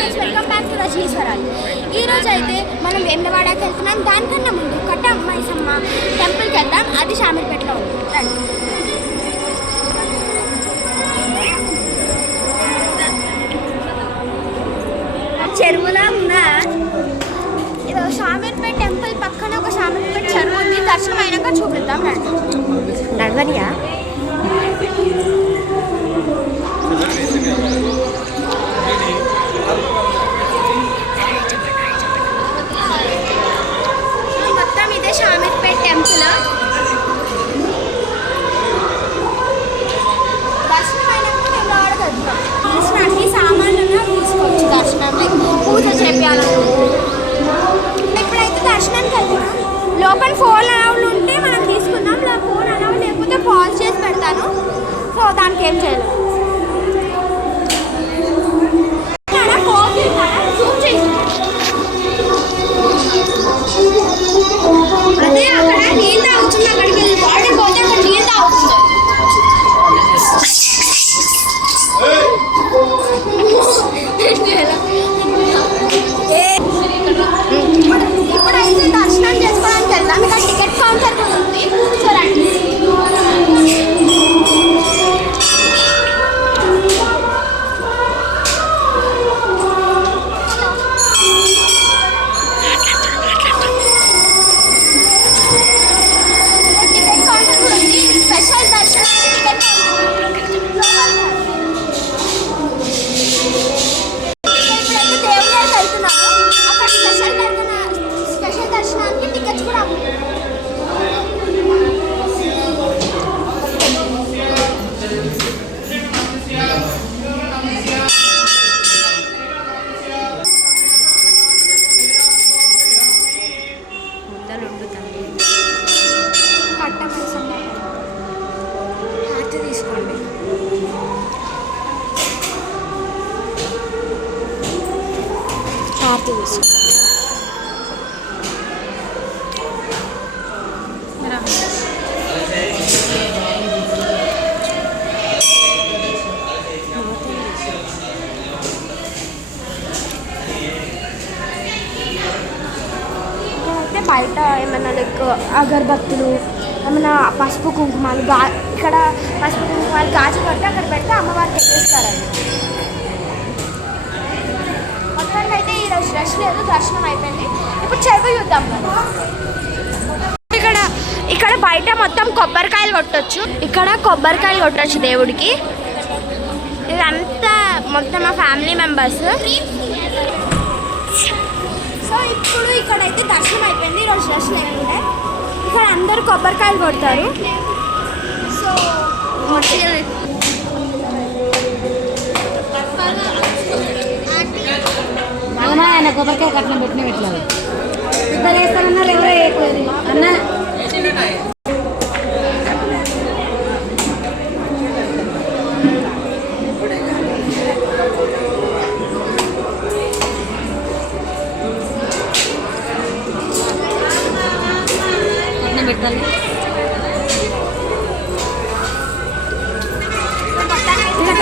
Welcome back to రజనీశ్వరాలు. ఈరోజు అయితే మనం వేములవాడకి వెళ్తున్నాం. దానికన్నా ముందు కట్ట మైసమ్మ టెంపుల్కి వెళ్దాం. అది షామీర్పేటలో ఉంది. చెరువులా ఉందా? ఇది షామీర్పేట టెంపుల్ పక్కన ఒక షామీర్పేట చెరువు ఉంది. దర్శనం అయినాక చూపిద్దాం. నడవనియా మొత్తం ఇదే షామీర్పేట టెంపుల్. దర్శనం అయినప్పుడు మేము ఆడగలుగుతాం. అన్ని సామాన్లు తీసుకోవచ్చు. దర్శనం పూజ చేయాలను. ఇప్పుడైతే దర్శనానికి వెళ్తున్నాం. లోపల ఫోన్ అలౌడ్ ఉంటే మనం తీసుకుందాం. ఫోన్ అలౌడ్ లేకపోతే పాజ్ చేసి పెడతాను. సో దానికి ఏం చేయాలి? అదే అక్కడ నీళ్ళు తాగుతుంది. అక్కడికి వెళ్ళి వాడి పోతే అక్కడ నీళ్ళు తాగుతుంది. ఇప్పుడైతే దర్శనం చేసుకోవడానికి వెళ్దాం. ఇక్కడ టికెట్ కౌంటర్ కూడా ఉంది. చూడండి. బయట ఏమైనా లైక్ అగరబత్తులు, ఏమైనా పసుపు కుంకుమాలు, ఇక్కడ పసుపు కుంకుమాలు గాజు పడితే అక్కడ పెడితే అమ్మవారికి ఎక్కిస్తారండి. మొత్తానికి అయితే ఈరోజు రష్ లేదు. దర్శనం అయిపోయింది. ఇప్పుడు చెరువు చూద్దాం. ఇక్కడ బయట మొత్తం కొబ్బరికాయలు కొట్టచ్చు. ఇక్కడ కొబ్బరికాయలు కొట్టచ్చు దేవుడికి. ఇదంతా మొత్తం మా ఫ్యామిలీ మెంబర్స్. సో ఇప్పుడు ఇక్కడైతే దర్శనం అయిపోయింది. ఈరోజు రష్ లేకుంటే ఇక్కడ అందరూ కొబ్బరికాయలు కొడతారు. సో ఆయన కొబ్బరికాయ కట్నం పెట్టిన పెట్టలేదు. ఇద్దరు వేస్తారన్నారు. ఎవరో వేయకూడదు అన్న.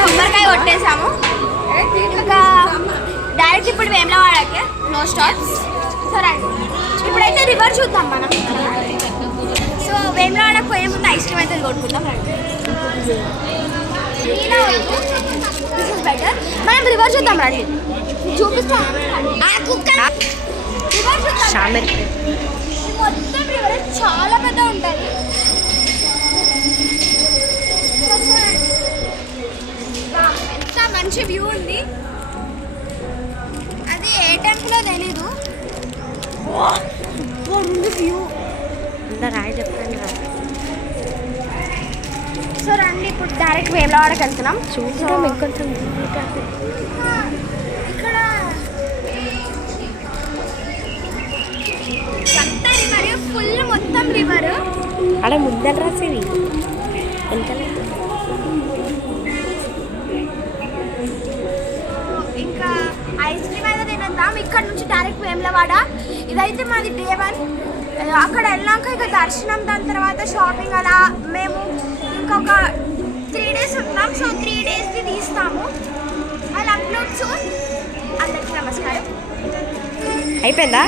కొబ్బరికాయ కొట్టేసాము. ఇంకా డైరెక్ట్ ఇప్పుడు వేములవాడకి నో స్టాప్స్. సరే ఇప్పుడైతే రివర్ చూద్దాం మనం. సో వేములవాడకు పోయే ముందు ఐస్ క్రీమ్ అయితే కొట్టుకుందాం. బెటర్ మనం రివర్ చూద్దాం. రండి చూపిస్తాం. రివర్ చూద్దాం. మొత్తం రివర్ చాలా పెద్ద ఉంటుంది. ఎంత మంచి వ్యూ ఉంది. అది ఏ టెంపులో తెలీదు. వ్యూ రాయి చెప్పండి. సో రండి ఇప్పుడు డైరెక్ట్ వేములవాడకి వెళ్తున్నాం. చూద్దాం ఇంకొంచెం. ఇక్కడ అంత రివర్, ఫుల్ మొత్తం రివర్. అక్కడ ముద్దలు రాసేవి ఎంత. ఇంకా ఐస్ క్రీమ్ అయితే తినేద్దాం. ఇక్కడ నుంచి డైరెక్ట్ వేములవాడ. ఇదైతే మాది డే 1. అక్కడ వెళ్ళాక ఇక దర్శనం, దాని తర్వాత షాపింగ్, అలా మేము ఇంకొక 3 days ఉంటాం. సో 3 days తీస్తాము. I upload soon. అందరికీ అయిపోయిందా